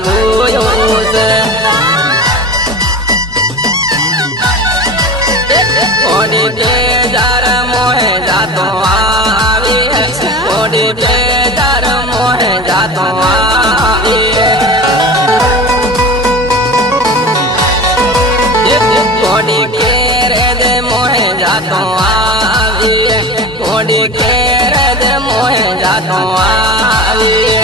જોયું છે કોડી બેજાર મોહે જાતો આવી કોડી બેજાર મોહે જાતો આવી કોડી કેરે દે મોહે જાતો આવી કોડી કેરે દે મોહે જાતો આવી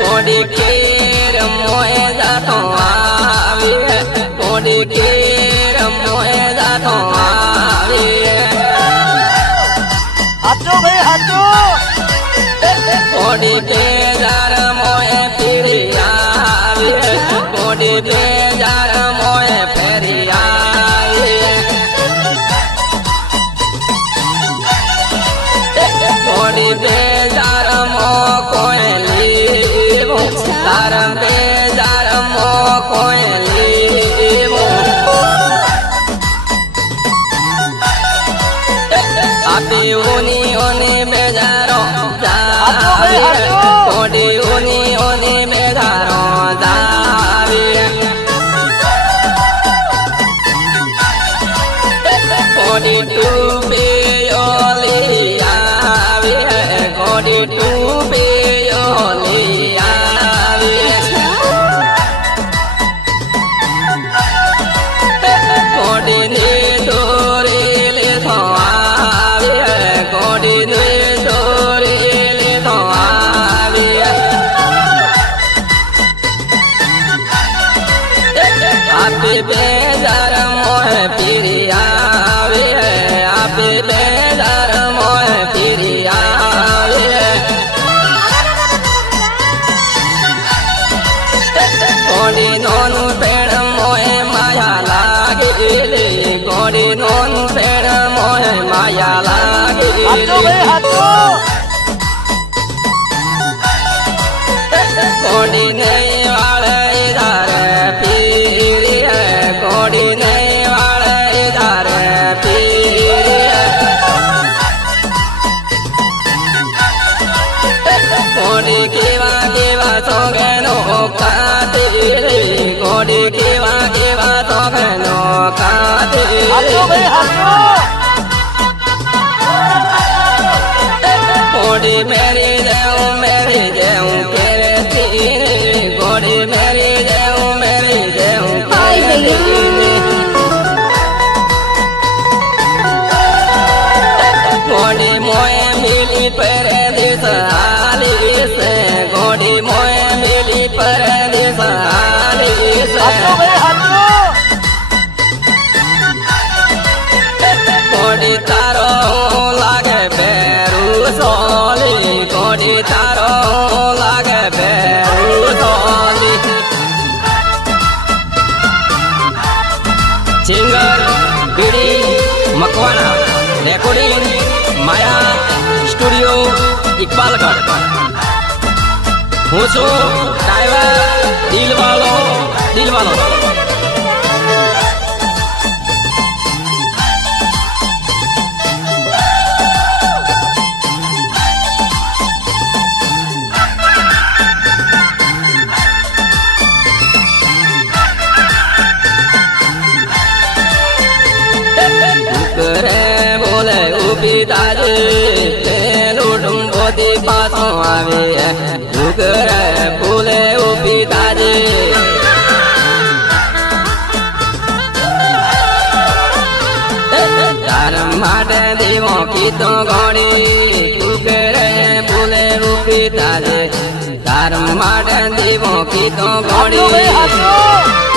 કોડી કેર મોહે જાતો આવી કોડી કેર મોહે જાતો આવી હાચો ભાઈ હાચો કોડી બેજાર મોહે પીરી આવી કોડી બેજાર મોહે ફેરી આવી કોડી બેજાર મો કોઈ લીવો તાર બેજાર મો કોઈ લીવો આપી ઉની ઓની બેજારો જાવી કોડી ઉની ઓની બેજારો જાવી કોડી ટૂબે ઓલી આવી કોડી ટૂબે ઓલી આવી કોડી ની દોરી લીધો આવી કોડી ની દોરી લીધો આવી આપી બેજાર મોહે પીરી આવી આપી બેજાર મોહે પીરી આવી કોડી નોનું પેડ મોહે માયા લાગેલી કોડી નોનું પેડ મોહે માયા હાચો લાગેલી ભાઈ હાચો કોડી નહીં વાળે ધારે પીરી કોડી નહીં વાળે ધારે પીરી કોડી કેવા કેવા સોગેનો કાઢેલી કોડી કેવા કેવા સોગેનો હાચો કાઢેલી ભાઈ હાચો કોડી મેરી દેવું કેરેતી કોડી મેરી દેવું કેરેતી કોડી મોએ મિલી પરદેશ હાલી છે કોડી મોએ મિલી પરદેશ હાલી હાચો છે ભાઈ હાચો કોડી તારો લાગે બેરું સોલી કોડી તારો લાગે બેરું સોલી સિંગર બીડી મકવાણા રેકોર્ડિંગ માયા સ્ટુડિયો ઇકબાલગઢ હું છું ડ્રાઈવર દિલવાલો કરે બોલે ઉભી તાજી પેલું ડુંબોથી પાછો આવે કરે બોલે ઉભી તાજી તાર માટે દીવો કીધો ગોળી કરે બોલે ઉભી તાજી તાર માટે દીવો કીધો હાચો ભાઈ ગોળી હાચો